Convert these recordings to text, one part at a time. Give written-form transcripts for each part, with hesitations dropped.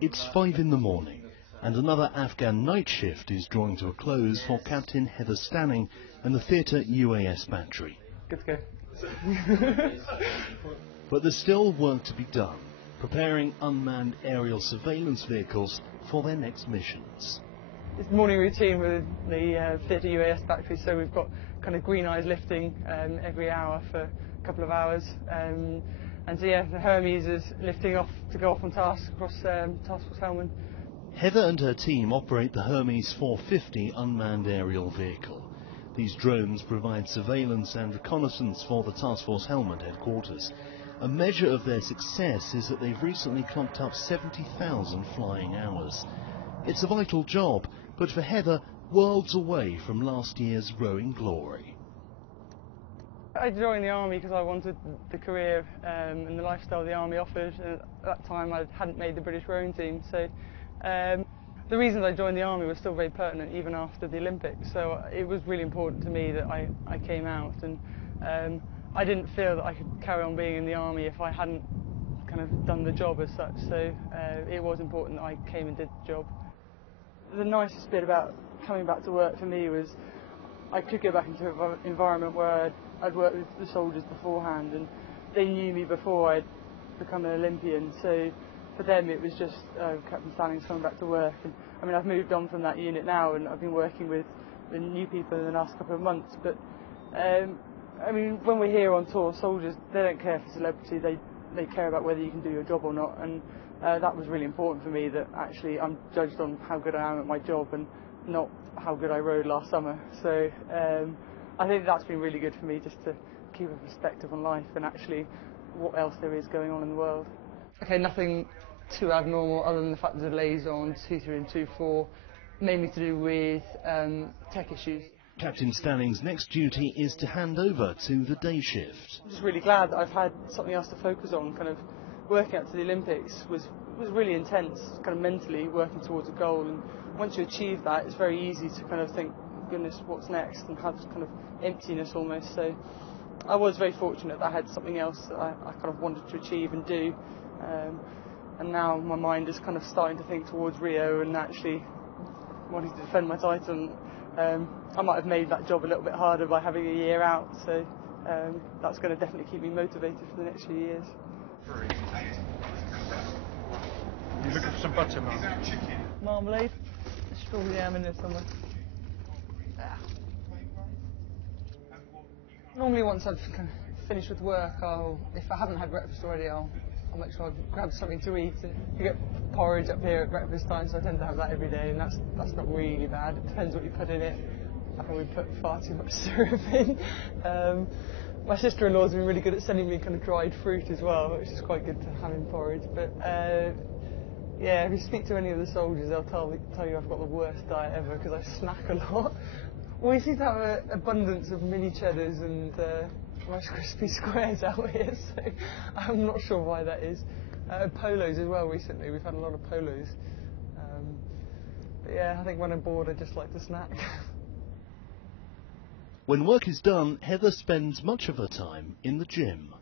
It's 5 in the morning, and another Afghan night shift is drawing to a close for Captain Heather Stanning and the Theatre UAS battery. Good to go. But there's still work to be done, preparing unmanned aerial surveillance vehicles for their next missions. It's the morning routine with the Theatre UAS battery, so we've got kind of green eyes lifting every hour for a couple of hours. And so yeah, the Hermes is lifting off to go off on task across Task Force Helmand. Heather and her team operate the Hermes 450 unmanned aerial vehicle. These drones provide surveillance and reconnaissance for the Task Force Helmand headquarters. A measure of their success is that they've recently clocked up 70,000 flying hours. It's a vital job, but for Heather, worlds away from last year's rowing glory. I joined the Army because I wanted the career and the lifestyle the Army offered. At that time I hadn't made the British rowing team, so the reasons I joined the Army were still very pertinent even after the Olympics. So it was really important to me that I came out, and I didn't feel that I could carry on being in the Army if I hadn't kind of done the job as such, so it was important that I came and did the job. The nicest bit about coming back to work for me was I could go back into an environment where I'd worked with the soldiers beforehand, and they knew me before I'd become an Olympian, so for them it was just Captain Stanning's coming back to work. And I mean, I've moved on from that unit now, and I've been working with the new people in the last couple of months, but I mean, when we're here on tour, soldiers, they don't care for celebrity, they care about whether you can do your job or not, and that was really important for me, that actually I'm judged on how good I am at my job and not how good I rowed last summer. So I think that's been really good for me, just to keep a perspective on life and actually what else there is going on in the world. Okay, nothing too abnormal other than the fact that delays on 2-3 and 2-4, mainly to do with tech issues. Captain Stanning's next duty is to hand over to the day shift. I'm just really glad that I've had something else to focus on. Kind of working up to the Olympics was really intense, kind of mentally working towards a goal, and once you achieve that, it's very easy to kind of think, goodness, what's next, and have this kind of emptiness almost. So I was very fortunate that I had something else that I kind of wanted to achieve and do, and now my mind is kind of starting to think towards Rio and actually wanting to defend my title. I might have made that job a little bit harder by having a year out, so that's going to definitely keep me motivated for the next few years. You're looking for some butter, Mum? Marmalade? Strawberry jam in there somewhere. Ah. Normally once I've kind of finished with work, if I haven't had breakfast already, I'll make sure I grab something to eat. And you get porridge up here at breakfast time, so I tend to have that every day, and that's not really bad. It depends what you put in it. I probably put far too much syrup in. My sister-in-law's been really good at sending me kind of dried fruit as well, which is quite good to have in porridge. But yeah, if you speak to any of the soldiers, they'll tell you I've got the worst diet ever because I snack a lot. We seem to have an abundance of mini cheddars and Rice Krispie squares out here, so I'm not sure why that is. Polos as well recently, we've had a lot of polos. But yeah, I think when I'm bored I just like to snack. When work is done, Heather spends much of her time in the gym.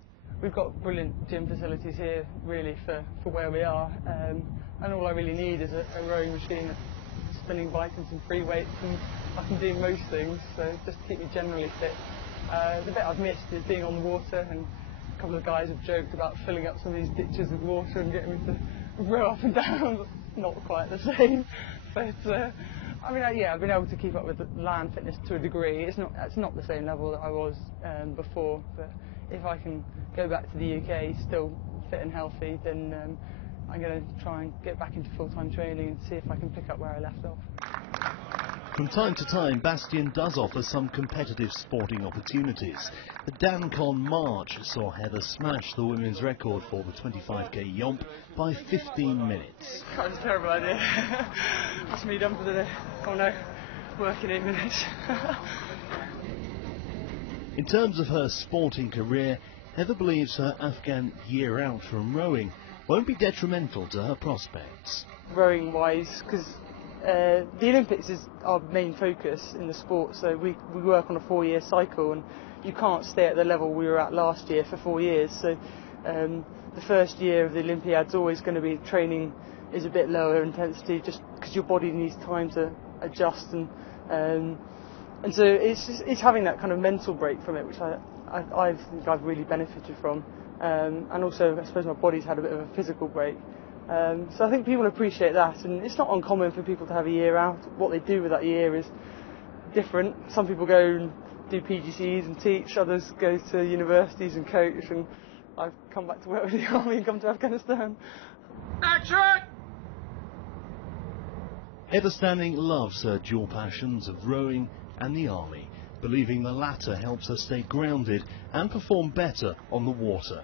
We've got brilliant gym facilities here, really, for where we are, and all I really need is a rowing machine, spinning bike and some free weights, and I can do most things, so just to keep me generally fit. The bit I've missed is being on the water, and a couple of guys have joked about filling up some of these ditches with water and getting me to row up and down. Not quite the same, but I mean, yeah, I've been able to keep up with the land fitness to a degree. It's not the same level that I was before, but if I can go back to the UK still fit and healthy, then I'm going to try and get back into full-time training and see if I can pick up where I left off. From time to time, Bastion does offer some competitive sporting opportunities. The Dancon March saw Heather smash the women's record for the 25k yomp by 15 minutes. That was a terrible idea. That's me done for the day. Oh no, work in 8 minutes. In terms of her sporting career, Heather believes her Afghan year out from rowing won't be detrimental to her prospects. Rowing-wise, because the Olympics is our main focus in the sport, so we work on a 4-year cycle, and you can't stay at the level we were at last year for 4 years. So the first year of the Olympiad's always going to be training is a bit lower intensity, just because your body needs time to adjust, and so it's having that kind of mental break from it, which I think I've really benefited from, and also I suppose my body's had a bit of a physical break. So I think people appreciate that, and it's not uncommon for people to have a year out. What they do with that year is different. Some people go and do PGCs and teach, others go to universities and coach, and I've come back to work with the army and come to Afghanistan. Action! Heather Standing loves her dual passions of rowing and the army, believing the latter helps her stay grounded and perform better on the water.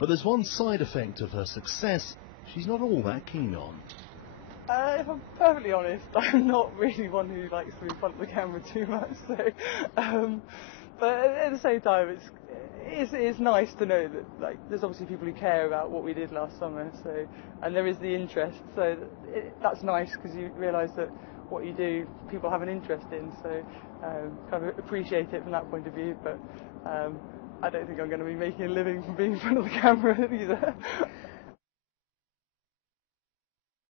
But there's one side effect of her success she's not all that keen on. If I'm perfectly honest, I'm not really one who likes to be in front of the camera too much. So, but at the same time, it's nice to know that there's obviously people who care about what we did last summer. So, and there is the interest. So that's nice, because you realise that what you do, people have an interest in. So kind of appreciate it from that point of view. But I don't think I'm going to be making a living from being in front of the camera either.